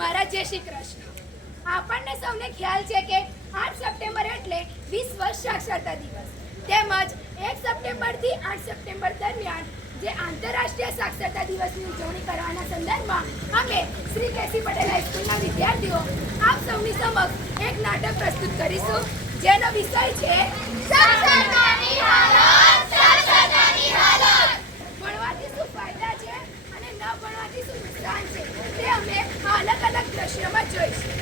મારા જય શ્રી કૃષ્ણ। આપણને સૌને ખ્યાલ છે કે 8 સપ્ટેમ્બર એટલે વિશ્વ સાક્ષરતા દિવસ તેમજ 1 સપ્ટેમ્બરથી 8 સપ્ટેમ્બર દરમિયાન જે આંતરરાષ્ટ્રીય સાક્ષરતા દિવસની ઉજવણી કરવાના સંદર્ભમાં અમે શ્રી કેસી પટેલ હાઈસ્કૂલના વિદ્યાર્થીઓ આપ સૌની સમક્ષ એક નાટક પ્રસ્તુત કરીશું જેનો વિષય છે સાક્ષરતાની હાલત, સાક્ષરતાની હાલત। ભણવાથી શું ફાયદા છે અને ન ભણવાથી શું નુકસાન છે તે અમે અલગ અલગ દ્રશ્યોમાં જોઈશું।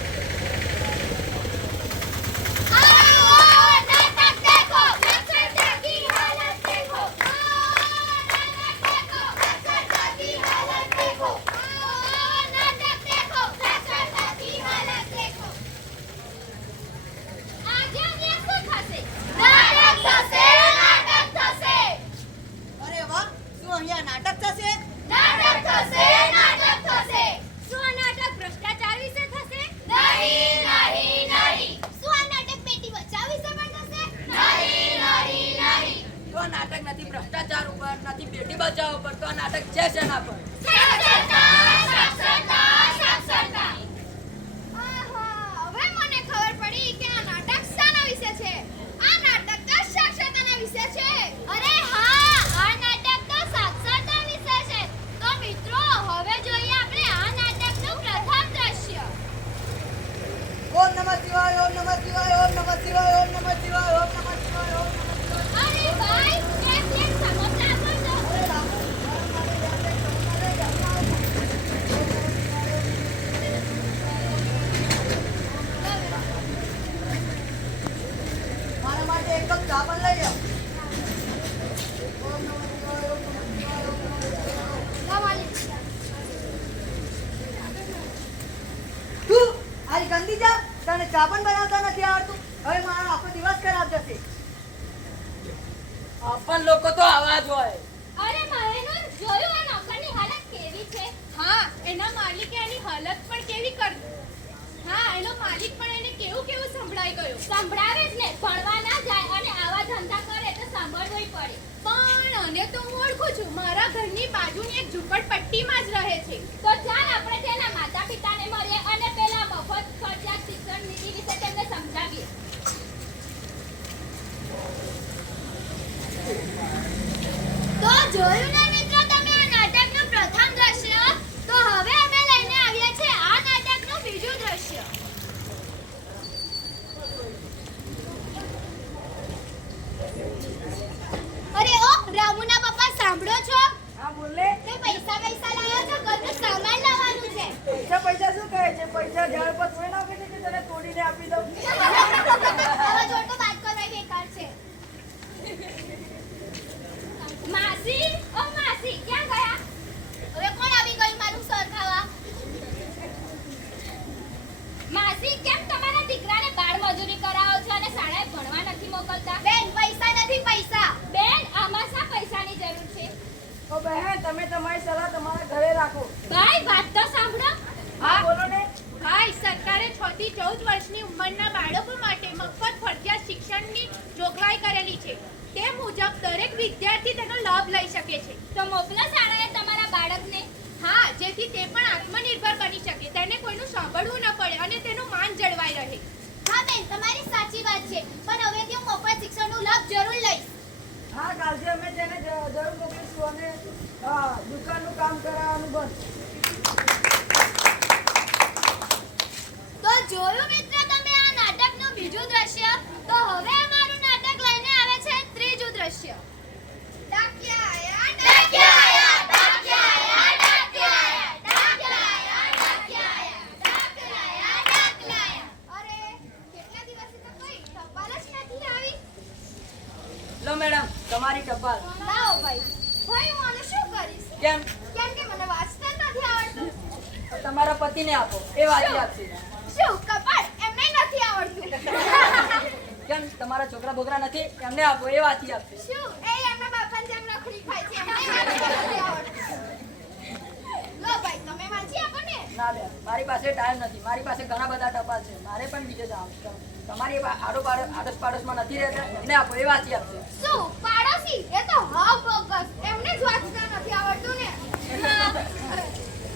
નાટક નથી ભ્રષ્ટાચાર ઉપર, નથી બેટી બચાવો પર, તો આ નાટક છે શેના પર? હવે મને ખબર પડી કે આ નાટક શાના વિશે છે। આ નાટક તો સાક્ષરતાના વિશે છે। અરે હા, આ નાટક તો સાક્ષરતા વિશે છે। તો મિત્રો હવે જોઈએ આપણે આ નાટકનું પ્રથમ દ્રશ્ય। ઓમ નમઃ શિવાય, ઓમ નમઃ શિવાય, ઓમ નમઃ શિવાય, ઓમ નમઃ શિવાય, ઓમ નમઃ શિવાય, ઓમ નમઃ શિવાય। અરે ભાઈ, એક પ્લેટ સમોસા આપો છો। મારા માટે એક કપ ચા પણ લઈ જાઓ। આજ ગંદી જા, તને ચા પણ બનાવતા નથી આવડતું, હવે મારો આખો દિવસ ખરાબ જશે। આપણ લોકો તો આવા જ હોય। અરે મહેનૂર, જોયું આ નોકરની હાલત કેવી છે? હા, એના માલિકે એની હાલત પણ કેવી કરી। હા, એનો માલિક પણ એને કેવું કેવું સંભળાઈ ગયો। સંભળાવે જ ને, ભણવા ના જાય અને આવા ધંધા કરે તો સાંભળવું પડે। પણ આને તો હું ઓળખું છું, મારા ઘરની બાજુની એક ઝૂંપડપટ્ટીમાં જ રહે છે। તો ચાલ આપણે તેના માતા પિતાને મળીએ અને પેલા મફત ફરજિયાત શિક્ષણ નીતિ વિશે તેમને સમજાવીએ। તો જોયું ને મિત્રો તમે આ નાટકનું પ્રથમ દ્રશ્ય। તો હવે અમે લઈને આવ્યા છે આ નાટકનું બીજું દ્રશ્ય। અરે ઓ રામુના પપ્પા, સાંભળો છો? હા બોલે। તે પૈસા લાવ્યા છો? ઘરનું સામાન લાવવાનું છે। પૈસા શું કહે છે? પૈસા ઝાડ પર થોડી નાખે છે કે તને તોડીને આપી દઉં? આવા જોડતો વાત કરવાય બેકાર છે। માસી, ઓ માસી, ક્યાં ગયા? હવે કોણ આવી ગયું મારું સર ખાવા? માસી, કેમ તમારા દીકરાને બાળ મજૂરી કરાવો છો અને શાળાએ ભણવા નથી મોકલતા? બેન, પૈસા નથી પૈસા। બેન, આમાં શા પૈસાની જરૂર છે? તો બહેન, તમે તમારી સલાહ તમારા ઘરે રાખો। ભાઈ, વાત તો સાંભળો। હા બોલો ને। ભાઈ, સરકારે 6 થી 14 વર્ષની ઉંમરના બાળકો માટે મફત ફરજિયાત શિક્ષણની જોગવાઈ કરેલી છે। તે મુજબ દરેક વિદ્યાર્થી તેનો લાભ લઈ શકે છે। તો મોકલો શાળાએ તમારા બાળકને। હા, જેથી તે પણ આત્મનિર્ભર બની શકે, તેને કોઈનું સાંભળવું ન પડે અને તેનું માન જળવાઈ રહે। હા બેન, તમારી સાચી વાત છે, પણ હવેથી હું મફત શિક્ષણનો લાભ જરૂર લઈશ। હા, કાલથી અમે તેને જરૂર મોકલીશું અને દુકાનનું કામ કરાવવાનું બંધ। તો જોયું મિત્ર તમે આ નાટકનું બીજું દ્રશ્ય। તો હવે અમારું નાટક લઈને આવે છે ત્રીજું દ્રશ્ય। ડાકિયા આયા, ડાકિયા આયા, ડાકિયા આયા, ડાકિયા આયા, ડાકિયા આયા, ડાકિયા આયા, ડાકિયા આયા, ડાકિયા આયા। અરે, કેટલા દિવસથી તો કોઈ ટપાલ જ નથી આવી। લો મેડમ, તમારી ટપાલ। લાવો ભાઈ। ભાઈ, હું આનું શું કરીશ? કેમ? કેમ કે મને વાંચતા જ નથી આવડતું। તો તમારા પતિને આપો, એ વાંચી આપશે। શું કપાળ, એમને નથી આવડતું। કેમ, તમારા છોકરા બોકરા નથી? એમને આપો, એ વાંચી આપશે। શું એ એમના બાપાની જેમ નખરી ખાય છે? એમને વાંચતા નથી આવડતું। લો ભાઈ, તમે વાંચી આપો ને। ના બેન, મારી પાસે ટાઈમ નથી, મારી પાસે ઘણા બધા ટપાલ છે, મારે પણ બીજે જવાનું। તમારી આડોશ પાડોશમાં નથી રહેતા, એમને આપો, એ વાંચી આપશે। શું પાડોશી? એ તો હાવ બોગસ, એમને જ વાંચતા નથી આવડતું ને।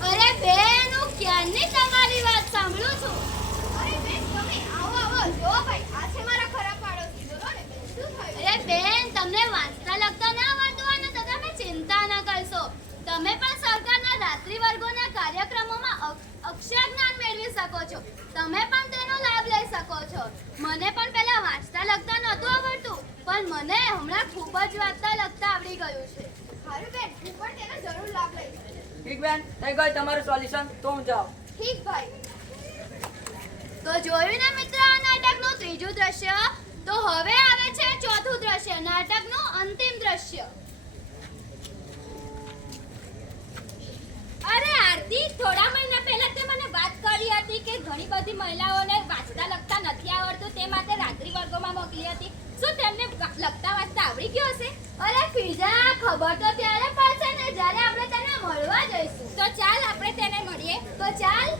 અરે બેન, હું ક્યારની તમારી વાત સાંભળું છું. અરે બેન તમે આવો આવો જો ભાઈ આ છે મારા ખરા પાડોશી બોલો ને બેન શું થયું અરે બેન, તમને વાંચતા લખતા ના આવડતું હોય ને તો તમે ચિંતા ન કરશો. તમે પણ સરકારના રાત્રિ વર્ગોના કાર્યક્રમોમાં અક્ષર જ્ઞાન મેળવી શકો છો. તમે પણ તેનો લાભ લઈ શકો છો. મને પણ પહેલા વાંચતા લખતા નહોતું આવડતું, પણ મને હમણાં ખૂબ જ વાંચતા લખતા આવડી ગયું છે. સારું બેન હું પણ તેનો જરૂર લાભ લઈશ ઠીક બેન, થઈ ગયું તમારું સોલ્યુશન. તો હું જાઉં. ઠીક ભાઈ તો જોયું ને મિત્રો આ નાટકનું ત્રીજું દ્રશ્ય. તો હવે આવે છે ચોથું દ્રશ્ય, નાટકનું અંતિમ દ્રશ્ય. અરે આરતી, થોડા મહિના પહેલા તે મને વાત કરી હતી કે ઘણી બધી મહિલાઓને વાંચતા લખતા નથી આવડતું, તે માટે રાત્રિ વર્ગોમાં મોકલી હતી. શું તેમને લખતા વાંચતા આવડી ગયું હશે? અરે ફિઝા, ખબર તો ત્યારે પડશે ને જ્યારે આપણે તેને મળવા જઈશું. તો ચાલ આપણે તેને મળીએ. તો ચાલ.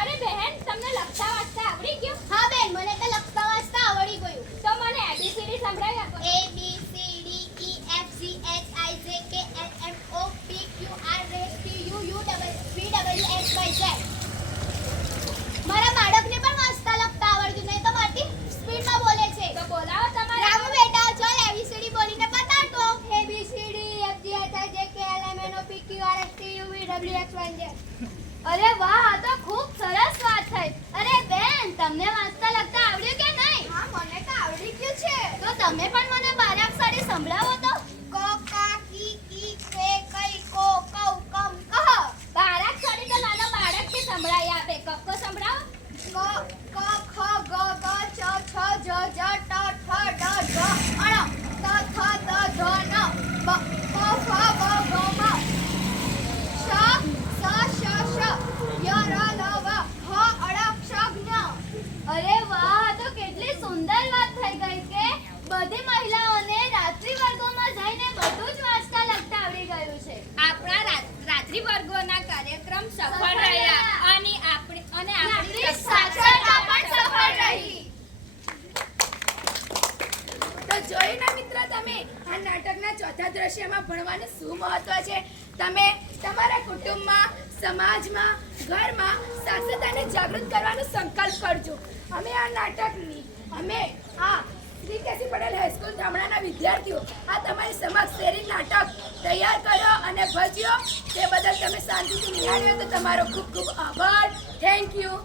અરે બહેન, તમને લખતા વાંચતા આવડી ગયું? હા બેન મને તો લખતા વાંચતા આવડી ગયું તો મને ABCD સંભળાવી આપો. A B C D E F G H I J K L M O P Q R S T U V W X Y Z મારા બાળકને પણ વાંચતા લખતા આવડતું નહીં તો બાકી સ્પીડમાં બોલે છે તો બોલાવો તમારા રામુ બેટા ચાલ ABCD બોલીને બતાડ તો A B C D E F G H I J K L M N O P Q R S T U V W X Y Z અરે વાહ, આ તો ખૂબ સરસ વાત થઈ. અરે બેન, તમને વાંચતા લખતા આવડ્યું કે નહીં? હા મને તો આવડી ગયું છે તો તમે પણ મને બારાક્ષરી સંભળાવો તો. ક કા કી કી કે કઈ કો કૌ કમ કહ બારાક્ષરી તો નાનો બાળકથી સંભળાવી આપે. કક્કો સંભળાવો. ક ખ ગ ગ ચ છ જ જ ટ ઠ ડ ઢ અણ ત થ દ ધ ન બ પ ફ બ ભ મ શ સ શ શ ય ર લ વ હ અળ ક્ષ જ્ઞ અરે વાહ, આ તો કેટલી સુંદર વાત થઈ ગઈ કે બધી મહિલાઓને રાત્રિ વર્ગોમાં જઈને બધું જ વાંચતા લખતા આવડી ગયું છે. આપણા રાત્રિ વર્ગોના કાર્યક્રમ સફળ રહ્યા અને આપણી સાક્ષરતા પણ સફળ રહી. તો જોયું ને મિત્ર તમે આ નાટકના ચોથા દ્રશ્યમાં ભણવાનું શું મહત્વ છે. તમે તમારા કુટુંબમાં, સમાજમાં, ઘરમાં સાક્ષરતાને જાગૃત કરવાનો સંકલ્પ કરજો. અમે આ શ્રી કેસી પટેલ હાઈસ્કૂલ ધામણાના વિદ્યાર્થીઓ આ તમારી સમક્ષ શેરી નાટક તૈયાર કર્યો અને ભજ્યો તે બદલ તમે શાંતિથી નિહાળ્યો તો તમારો ખૂબ ખૂબ આભાર. Thank you.